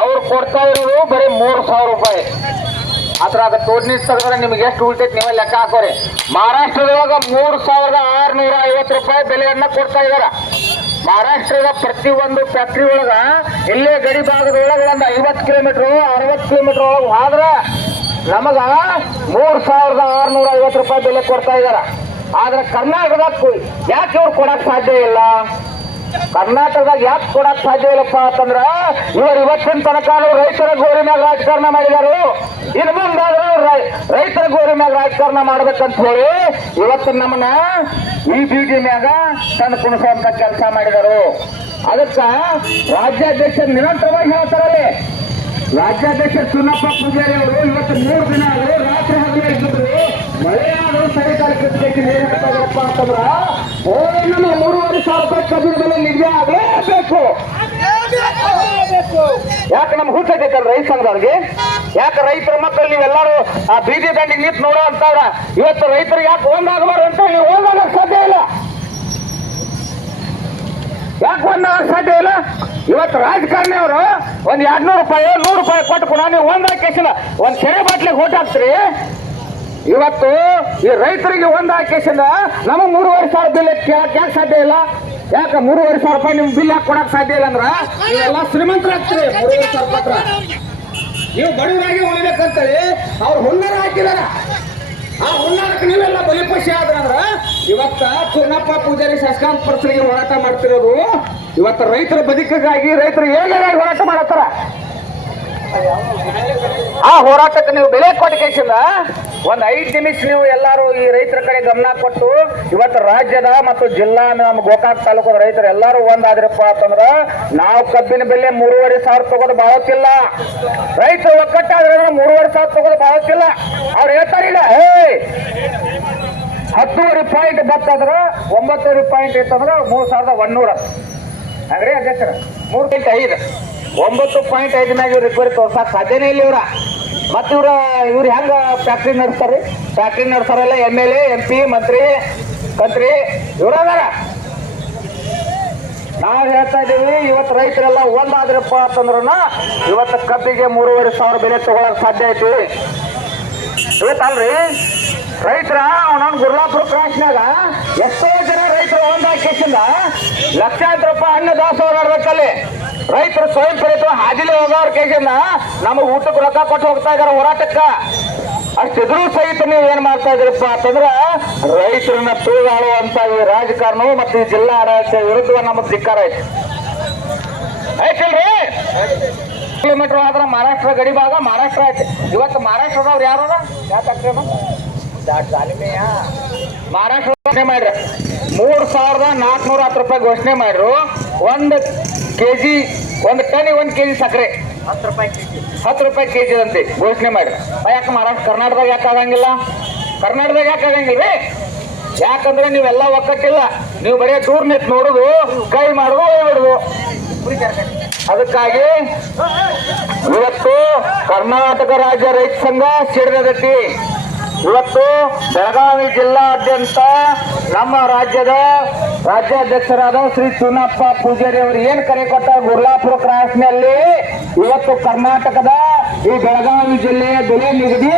ಅವ್ರು ಕೊಡ್ತಾ ಇರೋದು ಬರೀ ಮೂರು ಸಾವಿರ ರೂಪಾಯಿ. ಅದ್ರಾಗ ಟೋಟ್ನಿ ತೆಗೆದ್ರೆ ನಿಮ್ಗೆ ಎಷ್ಟು ಉಳಿತೈತಿ ನೀವೇ ಲೆಕ್ಕ ಹಾಕೋರಿ. ಮಹಾರಾಷ್ಟ್ರದೊಳಗ ಮೂರು ಸಾವಿರದ ಆರುನೂರ ಐವತ್ತು ರೂಪಾಯಿ ಬೆಲೆಯನ್ನ ಕೊಡ್ತಾ ಇದಾರ. ಮಹಾರಾಷ್ಟ್ರದ ಪ್ರತಿ ಒಂದು ಫ್ಯಾಕ್ಟ್ರಿ ಒಳಗ ಇಲ್ಲೇ ಗಡಿ ಭಾಗದೊಳಗ ಒಂದು ಐವತ್ತು ಕಿಲೋಮೀಟರ್, ಅರವತ್ತು ಕಿಲೋಮೀಟರ್ ಒಳಗೆ ಹೋದ್ರೆ ನಮಗ ಮೂರು ಸಾವಿರದ ಆರುನೂರ ಐವತ್ತು ರೂಪಾಯಿ ಬೆಲೆ ಕೊಡ್ತಾ ಇದಾರ. ಆದ್ರೆ ಕರ್ನಾಟಕದ ಯಾಕೆ ಇವ್ರು ಕೊಡಕ್ ಸಾಧ್ಯ ಇಲ್ಲ? ಕರ್ನಾಟಕದಾಗ ಯಾಕೆ ಕೊಡಕ್ ಸಾಧ್ಯ ಇಲ್ಲಪ್ಪ ಅಂತಂದ್ರ ಇವರು ಇವತ್ತಿನ ತನಕ ರೈತರ ಗೋರಿ ಮ್ಯಾಗ ರಾಜಕಾರಣ ಮಾಡಿದಾರು. ಇನ್ನು ಮುಂದಾದ್ರೂ ರೈತರ ಗೋರಿ ಮ್ಯಾಗ ರಾಜಕಾರಣ ಮಾಡ್ಬೇಕಂತ ಹೇಳಿ ಇವತ್ತು ನಮ್ಮನ್ನ ಈ ಬೀದಿ ಮ್ಯಾಗ ತಂದು ಕುಣಿಸುವಂತ ಕೆಲಸ ಮಾಡಿದರು. ಅದಕ್ಕ ರಾಜ್ಯಾಧ್ಯಕ್ಷ ನಿರಂತರವಾಗಿ ಹೇಳ್ತಾರಲ್ಲಿ ರಾಜ್ಯಾಧ್ಯಕ್ಷ ಸುನಪ್ಪ ಪೂಜಾರಿ ಅವರು ಇವತ್ತು ಮೂರು ದಿನ ಆದರೆ ರಾತ್ರಿ ಹಗಲು ಇದ್ದಿದ್ರು ಮಳೆ ಆದರೂ ಸರಿ ಕಾಲಕ್ಕೆ ನೀರು ಹೇಳ್ತಾರಪ್ಪ ಅಂತಂದ್ರ, ಓ, ನಮ್ಮ ಮೂರುವರೆ ಸಾವಿರ ರೂಪಾಯಿ ಕಬ್ಬಿನ ನಿಜ ಆಗಲೇಬೇಕು. ಯಾಕೆ ನಮ್ಗೆ ಹುಟ್ಟೈತಲ್ಲ ರೈತ ಸಂಘದವ್ರಿಗೆ? ಯಾಕೆ ರೈತರ ಮಕ್ಕಳು ನೀವೆಲ್ಲರೂ, ಆ, ಬೀದಿ ದಂಡಿಗೆ ನಿಂತು ನೋಡೋ ಅಂತವ್ರ ಇವತ್ತು ರೈತರು ಯಾಕೆ ಒಂದಾಗಬಾರ್ದು ಅಂತ ನೀವು ಒಂದಾಗಕ್ಕೆ ಸಾಧ್ಯ ಇಲ್ಲ. ಯಾಕೆ ಒಂದಾಗಕ್ಕೆ ಸಾಧ್ಯ ಇಲ್ಲ? ಇವತ್ತು ರಾಜಕಾರಣಿ ಅವರು ಒಂದ್ ಎರಡ್ನೂರು ರೂಪಾಯಿ ನೂರು ರೂಪಾಯಿ ಕೊಟ್ಟು ಕೂಡ ನೀವು ಒಂದ್ ಒಂದಾಕೇಶನ ಒಂದ್ ಕೆರೆ ಬಾಟ್ಲಿಗೆ ಓಟ್ ಇವತ್ತು ಈ ರೈತರಿಗೆ ಒಂದ್ ಹಾಕೇಶಿಂದ ನಮಗೆ ಮೂರುವರೆ ಸಾವಿರ ಬಿಲ್ ಯಾಕೆ ಸಾಧ್ಯ ಇಲ್ಲ? ಯಾಕೆ ಮೂರುವರೆ ಸಾವಿರ ರೂಪಾಯಿ ನಿಮ್ ಬಿಲ್ ಹಾಕಿ ಕೊಡಕ್ ಸಾಧ್ಯ ಇಲ್ಲ ಅಂದ್ರ? ನೀವೆಲ್ಲ ಶ್ರೀಮಂತರಾಗ್ತೀರಿ ಮೂರುವರೆ ಸಾವಿರ ಪತ್ರ ನೀವು ಬಡವರಾಗಿ ಉಳಿಬೇಕಂತೇಳಿ ಅವ್ರ ಹುನ್ನಾರ ಹಾಕಿದಾರ ಆ ಹುನ್ನಾರಕ್ಕೆ ನೀವೆಲ್ಲ ಬಲಿಪಶಿ ಆದ್ರಂದ್ರ ಇವತ್ತ ಚೂರ್ಣಪ್ಪ ಪೂಜಾರಿ ಶಶಿಕಾಂತ್ ಪರ್ಸರಿಗೆ ಹೋರಾಟ ಮಾಡ್ತಿರೋದು. ಇವತ್ತ ರೈತರ ಬದುಕಿಗಾಗಿ ರೈತರು ಏನೇನಾಗಿ ಹೋರಾಟ ಮಾಡತ್ತಾರ ಆ ಹೋರಾಟಕ್ಕೆ ನೀವು ಬೆಲೆ ಕೊಟ್ಟಿಗೆಸಿಂದ ಒಂದ್ ಐದ್ ನಿಮಿಷ ನೀವು ಎಲ್ಲಾರು ಈ ರೈತರ ಕಡೆ ಗಮನ ಕೊಟ್ಟು, ಇವತ್ತು ರಾಜ್ಯದ ಮತ್ತು ಜಿಲ್ಲಾ ನಮ್ಮ ಗೋಕಾಕ್ ತಾಲೂಕದ ರೈತರು ಎಲ್ಲಾರು ಒಂದಾದ್ರಪ್ಪ ಅಂತಂದ್ರ, ನಾವು ಕಬ್ಬಿನ ಬೆಲೆ ಮೂರುವರೆ ಸಾವಿರ ತಗೋದು ಬಾಳತ್ತಿಲ್ಲ ರೈತರು ಒಕ್ಕಟ್ಟಾದ್ರೆ ಮೂರುವರೆ ಸಾವಿರ ತಗೋದು ಬಾಳತ್ತಿಲ್ಲ ಅವ್ರು ಹೇಳ್ತಾರೆ ಇಲ್ಲ ಏ ಹತ್ತುವರೆ ಪಾಯಿಂಟ್ ಬತ್ತಂದ್ರ ಒಂಬತ್ತೂವರೆ ಪಾಯಿಂಟ್ ಇತ್ತಂದ್ರ ಮೂರ್ ಸಾವಿರದ ಒನ್ನೂರ ಅಂದ್ರೆ ಅಧ್ಯಕ್ಷರ? ಮೂರು ಪಾಯಿಂಟ್ ಐದು. ಒಂಬತ್ತು ಪಾಯಿಂಟ್ ಐದು ಮ್ಯಾಗ ರಿಕ್ವರಿ ತೋರ್ಸಕ್ ಸಾಧ್ಯನೇ ಇಲ್ಲ ಇವ್ರ. ಮತ್ತೆ ಇವ್ರ, ಇವ್ರು ಹೆಂಗ ಫ್ಯಾಕ್ಟ್ರಿ ನಡೆಸ್ತಾರೆ factory ನಡೆಸ್ತಾರಲ್ಲ M L A M P ಮಂತ್ರಿ ಕಂತ್ರಿ ಇವ್ರ ನಾವ್ ಹೇಳ್ತಾ ಇದೀವಿ, ಇವತ್ತು ರೈತರೆಲ್ಲ ಒಂದಾದ್ರಪ್ಪ ಅಂತಂದ್ರನ ಇವತ್ತು ಕಬ್ಬಿಗೆ ಮೂರುವರೆ ಸಾವಿರ ಬೆಲೆ ತಗೊಳಕ್ ಸಾಧ್ಯ ಐತಿ. ಇವತ್ತಲ್ರಿ, ರೈತರ ಅವನೊಂದು ಗುರ್ಲಾಪುರ ಕ್ರಾಸ್ನಾಗ ಎಷ್ಟೋ ಜನ ರೈತರು ಒಂದಾಕಿಸಿಂದ ಲಕ್ಷಾಂತರ ರೂಪಾಯಿ ಹಣ್ಣು ದಾಸೋಹ ರೈತರು ಸ್ವಯಂ ಪ್ರೇರಿತ ಹಾದಿಲಿ ಹೋಗೋರ್ ಕೈಸಿಂದ ನಮಗೆ ಊಟಕ್ಕೆ ರೊಕ್ಕ ಕೊಟ್ಟು ಹೋಗ್ತಾ ಇದಾರೆ ಹೋರಾಟಕ್ಕ. ಅಷ್ಟಿದ್ರು ಸಹಿತ ನೀವು ಏನ್ ಮಾಡ್ತಾ ಇದ್ರಪ್ಪ ಅಂತಂದ್ರ ರೈತರನ್ನ ತೂಗಾಳುವಂತ ಈ ರಾಜಕಾರಣವು ಮತ್ತು ಈ ಜಿಲ್ಲಾ ಆಡಳಿತ ವಿರುದ್ಧ ನಮಗ್ ಧಿಕ್ಕಾರ ಐತಿ. ಐತಿಲ್ರಿ ಕಿಲೋಮೀಟರ್ ಆದ್ರ ಮಹಾರಾಷ್ಟ್ರ ಗಡಿ ಭಾಗ ಮಹಾರಾಷ್ಟ್ರ ಐತಿ. ಇವತ್ತು ಮಹಾರಾಷ್ಟ್ರದವ್ರು ಯಾರು ಯಾಕೆ ಮಹಾರಾಷ್ಟ್ರ ಘೋಷಣೆ ಮಾಡ್ರಿ. ಮೂರ್ ಸಾವಿರದ ನಾಲ್ಕನೂರ ಹತ್ತು ರೂಪಾಯಿ ಘೋಷಣೆ ಮಾಡ್ರು. ಒಂದು ಕೆಜಿ ಒಂದು ಟನ್ ಒಂದು ಕೆಜಿ ಸಕ್ಕರೆ ಹತ್ತು ರೂಪಾಯಿ ಕೆಜಿ ಹತ್ತು ರೂಪಾಯಿ ಕೆಜಿ ಅಂತೆ ಘೋಷಣೆ ಮಾಡಿ. ಯಾಕೆ ಮಹಾರಾಷ್ಟ್ರ ಕರ್ನಾಟಕದಾಗ ಯಾಕೆ ಆಗಂಗಿಲ್ಲ? ಕರ್ನಾಟಕದಾಗ ಯಾಕೆ ಆಗಂಗಿಲ್ಲ? ರೀ ಯಾಕಂದ್ರೆ ನೀವೆಲ್ಲ ಒಕ್ಕಟ್ಟಿಲ್ಲ. ನೀವು ಬರೀ ದೂರ ನಿಂತು ನೋಡುದು ಕೈ ಮಾಡುದು ಬಿಡುದು ಅದಕ್ಕಾಗಿ ಇವತ್ತು ಕರ್ನಾಟಕ ರಾಜ್ಯ ರೈತ ಸಂಘ ಸಿಡಿದೈತಿ ಇವತ್ತು ಬೆಳಗಾವಿ ಜಿಲ್ಲಾದ್ಯಂತ ನಮ್ಮ ರಾಜ್ಯದ ರಾಜ್ಯಾಧ್ಯಕ್ಷರಾದ ಶ್ರೀ ಚುನಪ್ಪ ಪೂಜಾರಿ ಅವರು ಏನ್ ಕರೆ ಕೊಟ್ಟ ಗುರ್ಲಾಪುರ ಕ್ರಾಸ್ನಲ್ಲಿ? ಇವತ್ತು ಕರ್ನಾಟಕದ ಈ ಬೆಳಗಾವಿ ಜಿಲ್ಲೆಯ ಬೆಲೆ ನಿಗದಿ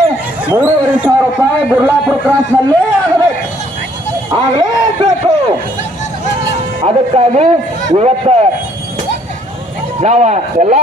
ಮೂರುವರೆ ಸಾವಿರ ರೂಪಾಯಿ ಗುರ್ಲಾಪುರ ಕ್ರಾಸ್ನಲ್ಲೇ ಆಗಬೇಕು. ಆಗಲೇಬೇಕು. ಅದಕ್ಕಾಗಿ ಇವತ್ತು ನಾವು ಎಲ್ಲಾ